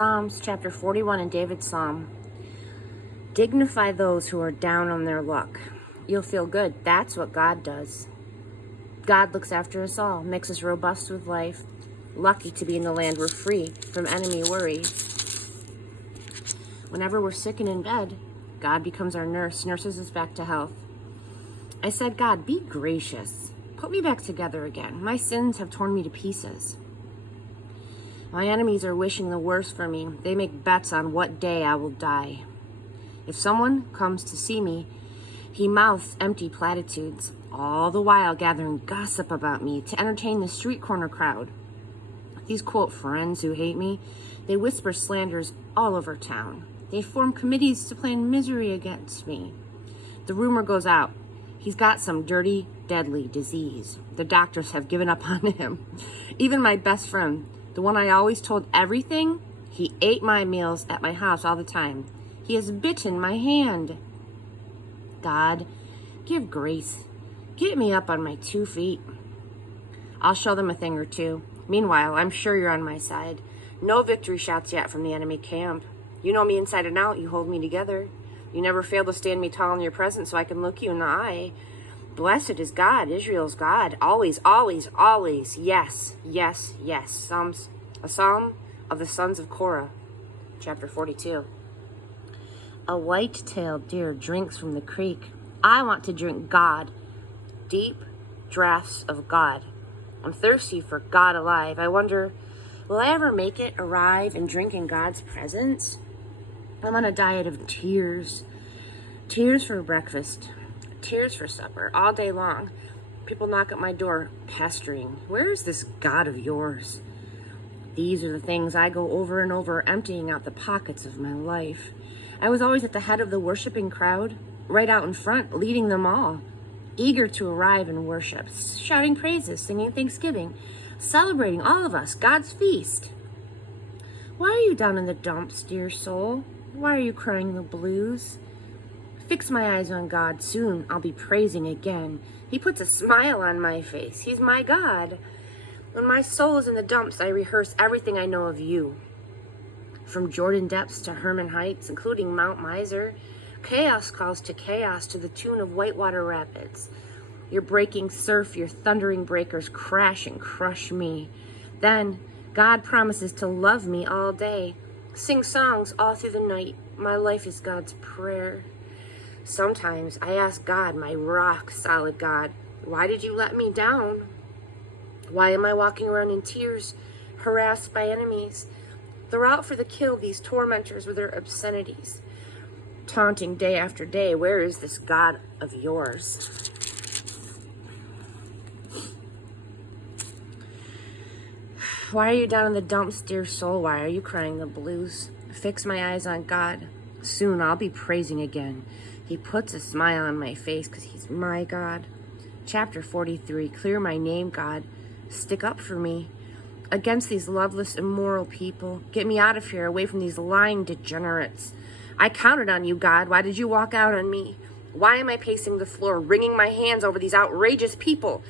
Psalms chapter 41 in David's Psalm. Dignify those who are down on their luck. You'll feel good. That's what God does. God looks after us all, makes us robust with life, lucky to be in the land we're free from enemy worries. Whenever we're sick and in bed, God becomes our nurse, nurses us back to health. I said, God, be gracious. Put me back together again. My sins have torn me to pieces. My enemies are wishing the worst for me. They make bets on what day I will die. If someone comes to see me, he mouths empty platitudes, all the while gathering gossip about me to entertain the street corner crowd. These, quote, friends who hate me, they whisper slanders all over town. They form committees to plan misery against me. The rumor goes out, he's got some dirty, deadly disease. The doctors have given up on him. Even my best friend, the one I always told everything, he ate my meals at my house all the time. He has bitten my hand. God, give grace. Get me up on my 2 feet. I'll show them a thing or two. Meanwhile, I'm sure you're on my side. No victory shots yet from the enemy camp. You know me inside and out. You hold me together. You never fail to stand me tall in your presence so I can look you in the eye. Blessed is God, Israel's God. Always, always, always. Yes, yes, yes. A psalm of the sons of Korah, chapter 42. A white-tailed deer drinks from the creek. I want to drink God. Deep draughts of God. I'm thirsty for God alive. I wonder, will I ever make it, arrive, and drink in God's presence? I'm on a diet of tears. Tears for breakfast. Tears for supper. All day long. People knock at my door, pestering. Where is this God of yours? These are the things I go over and over, emptying out the pockets of my life. I was always at the head of the worshiping crowd, right out in front, leading them all, eager to arrive and worship, shouting praises, singing thanksgiving, celebrating all of us, God's feast. Why are you down in the dumps, dear soul? Why are you crying the blues? Fix my eyes on God, soon I'll be praising again. He puts a smile on my face, He's my God. When my soul is in the dumps, I rehearse everything I know of you. From Jordan depths to Hermon heights, including Mount Miser, chaos calls to chaos to the tune of whitewater rapids. Your breaking surf, your thundering breakers crash and crush me. Then God promises to love me all day. Sing songs all through the night. My life is God's prayer. Sometimes I ask God, my rock-solid God, why did you let me down? Why am I walking around in tears, harassed by enemies? They're out for the kill, these tormentors with their obscenities. Taunting day after day, where is this God of yours? Why are you down in the dumps, dear soul? Why are you crying the blues? Fix my eyes on God. Soon I'll be praising again. He puts a smile on my face because He's my God. Chapter 43, clear my name, God. Stick up for me. Against these loveless, immoral people. Get me out of here, away from these lying degenerates. I counted on you, God. Why did you walk out on me? Why am I pacing the floor, wringing my hands over these outrageous people?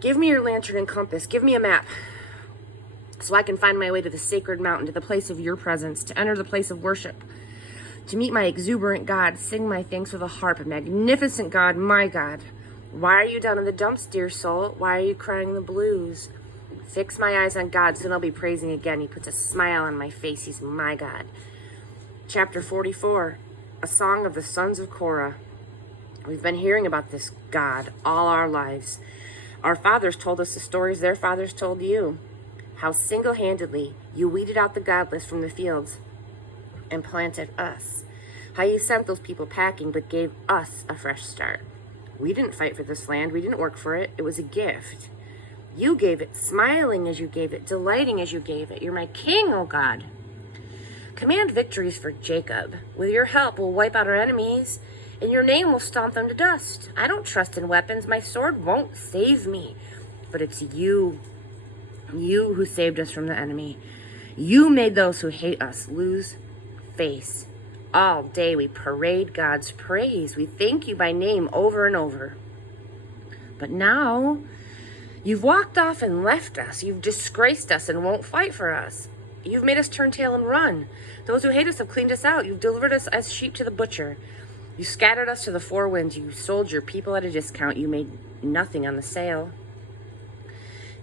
Give me your lantern and compass. Give me a map so I can find my way to the sacred mountain, to the place of your presence, to enter the place of worship, to meet my exuberant God, sing my thanks with a harp, a magnificent God, my God. Why are you down in the dumps, dear soul? Why are you crying the blues? Fix my eyes on God, soon I'll be praising again. He puts a smile on my face. He's my God. Chapter 44, a song of the sons of Korah. We've been hearing about this God all our lives. Our fathers told us the stories their fathers told you. How single-handedly you weeded out the godless from the fields and planted us. How you sent those people packing but gave us a fresh start. We didn't fight for this land. We didn't work for it. It was a gift. You gave it, smiling as you gave it, delighting as you gave it. You're my king, oh God. Command victories for Jacob. With your help, we'll wipe out our enemies. In your name, we'll stomp them to dust. I don't trust in weapons. My sword won't save me. But it's you who saved us from the enemy. You made those who hate us lose face. All day we parade God's praise. We thank you by name over and over. But now, you've walked off and left us. You've disgraced us and won't fight for us. You've made us turn tail and run. Those who hate us have cleaned us out. You've delivered us as sheep to the butcher. You scattered us to the four winds. You sold your people at a discount. You made nothing on the sale.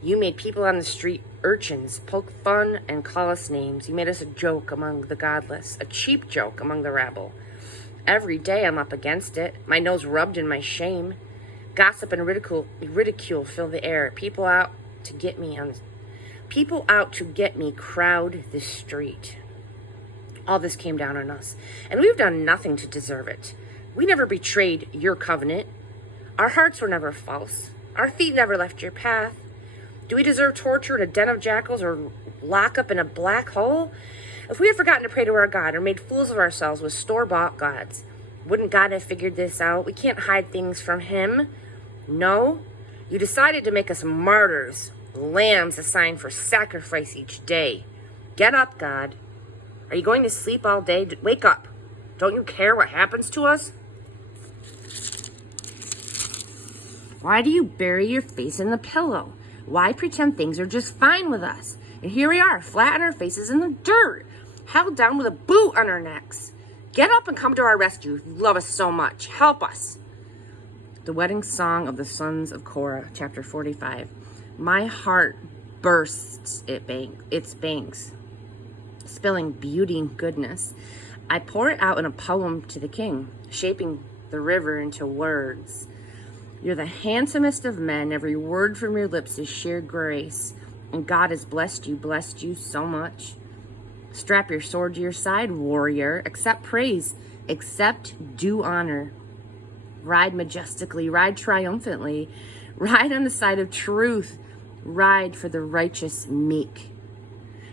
You made people on the street urchins, poke fun and call us names. You made us a joke among the godless, a cheap joke among the rabble. Every day I'm up against it, my nose rubbed in my shame. Gossip and ridicule fill the air. People out to get me crowd this street. All this came down on us, and we've done nothing to deserve it. We never betrayed your covenant. Our hearts were never false. Our feet never left your path. Do we deserve torture in a den of jackals or lock up in a black hole? If we had forgotten to pray to our God or made fools of ourselves with store-bought gods, wouldn't God have figured this out? We can't hide things from him. No, you decided to make us martyrs, lambs assigned for sacrifice each day. Get up, God. Are you going to sleep all day? Wake up. Don't you care what happens to us? Why do you bury your face in the pillow? Why pretend things are just fine with us? And here we are, flat on our faces in the dirt, held down with a boot on our necks. Get up and come to our rescue. You love us so much. Help us. The wedding song of the sons of Korah, chapter 45. My heart bursts its banks, spilling beauty and goodness. I pour it out in a poem to the king, shaping the river into words. You're the handsomest of men. Every word from your lips is sheer grace. And God has blessed you so much. Strap your sword to your side, warrior. Accept praise. Accept due honor. Ride majestically. Ride triumphantly. Ride on the side of truth. Ride for the righteous meek.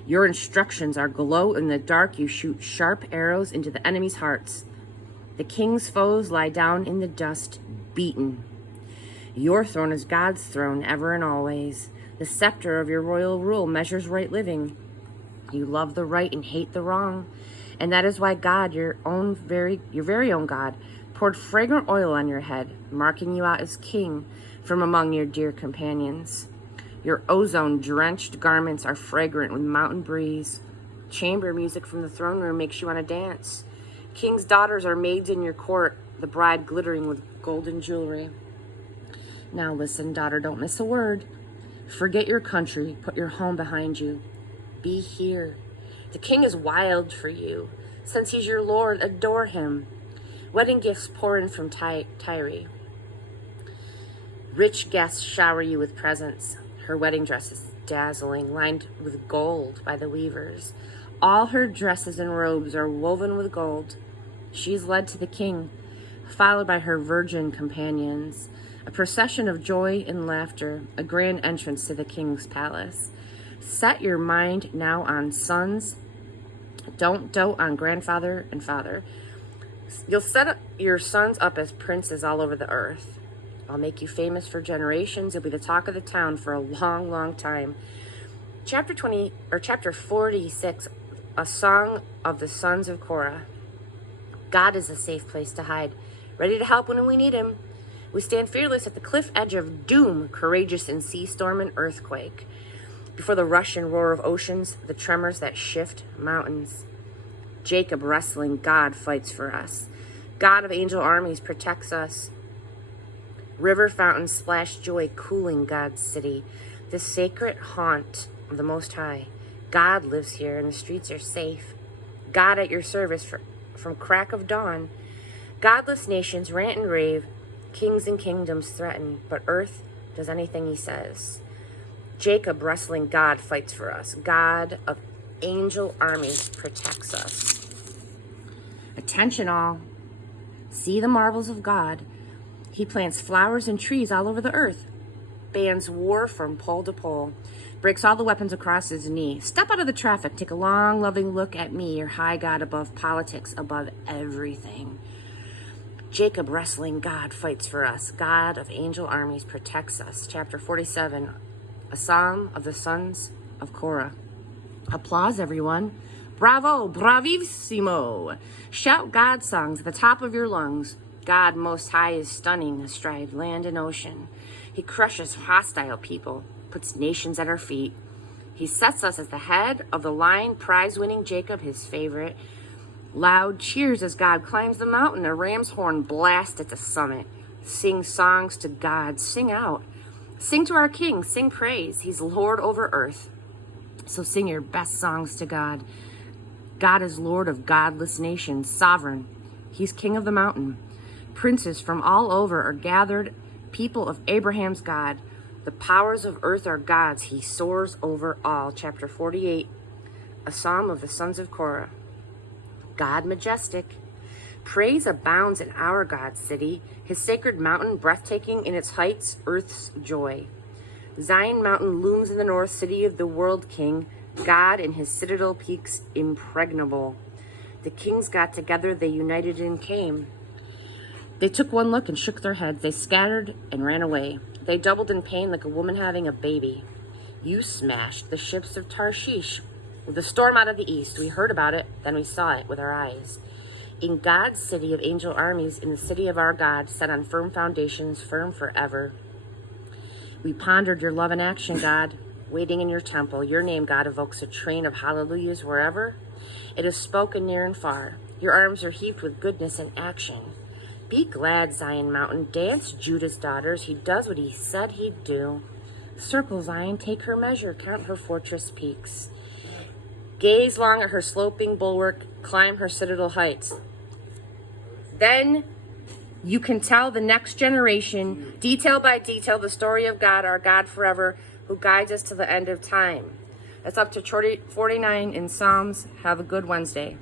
Your instructions are glow in the dark. You shoot sharp arrows into the enemy's hearts. The king's foes lie down in the dust, beaten. Your throne is God's throne, ever and always. The scepter of your royal rule measures right living. You love the right and hate the wrong. And that is why God, your very own God, poured fragrant oil on your head, marking you out as king from among your dear companions. Your ozone-drenched garments are fragrant with mountain breeze. Chamber music from the throne room makes you want to dance. King's daughters are maids in your court, the bride glittering with golden jewelry. Now listen, daughter, don't miss a word. Forget your country, put your home behind you. Be here. The king is wild for you. Since he's your lord, adore him. Wedding gifts pour in from Tyre. Rich guests shower you with presents. Her wedding dress is dazzling, lined with gold by the weavers. All her dresses and robes are woven with gold. She's led to the king, followed by her virgin companions. A procession of joy and laughter, a grand entrance to the king's palace. Set your mind now on sons. Don't dote on grandfather and father. You'll set your sons up as princes all over the earth. I'll make you famous for generations. You'll be the talk of the town for a long, long time. Chapter 46, a song of the sons of Korah. God is a safe place to hide, ready to help when we need him. We stand fearless at the cliff edge of doom, courageous in sea storm and earthquake. Before the rush and roar of oceans, the tremors that shift mountains. Jacob wrestling, God fights for us. God of angel armies protects us. River fountains splash joy, cooling God's city, the sacred haunt of the Most High. God lives here and the streets are safe. God at your service from crack of dawn. Godless nations rant and rave. Kings and kingdoms threaten, but earth does anything he says. Jacob wrestling, God fights for us. God of angel armies protects us. Attention all. See the marvels of God. He plants flowers and trees all over the earth. Bans war from pole to pole. Breaks all the weapons across his knee. Step out of the traffic. Take a long, loving look at me, your high God above politics, above everything. Jacob wrestling, God fights for us. God of angel armies protects us. Chapter 47, a psalm of the sons of Korah. Applause, everyone. Bravo, bravissimo. Shout God songs at the top of your lungs. God Most High is stunning astride land and ocean. He crushes hostile people, puts nations at our feet. He sets us at the head of the line, prize-winning Jacob, his favorite. Loud cheers as God climbs the mountain. A ram's horn blasts at the summit. Sing songs to God. Sing out. Sing to our King. Sing praise. He's Lord over earth. So sing your best songs to God. God is Lord of godless nations, sovereign. He's King of the mountain. Princes from all over are gathered, people of Abraham's God. The powers of earth are God's. He soars over all. Chapter 48, a psalm of the sons of Korah. God majestic. Praise abounds in our God's city, his sacred mountain breathtaking in its heights, earth's joy. Zion mountain looms in the north, city of the world king, God in his citadel peaks impregnable. The kings got together, they united and came. They took one look and shook their heads. They scattered and ran away. They doubled in pain like a woman having a baby. You smashed the ships of Tarshish with a storm out of the east. We heard about it, then we saw it with our eyes. In God's city of angel armies, in the city of our God, set on firm foundations, firm forever. We pondered your love in action, God, waiting in your temple. Your name, God, evokes a train of hallelujahs wherever. It is spoken near and far. Your arms are heaped with goodness and action. Be glad, Zion Mountain. Dance, Judah's daughters. He does what he said he'd do. Circle Zion, take her measure, count her fortress peaks. Gaze long at her sloping bulwark, climb her citadel heights. Then you can tell the next generation, detail by detail, the story of God, our God forever, who guides us to the end of time. That's up to 49 in Psalms. Have a good Wednesday.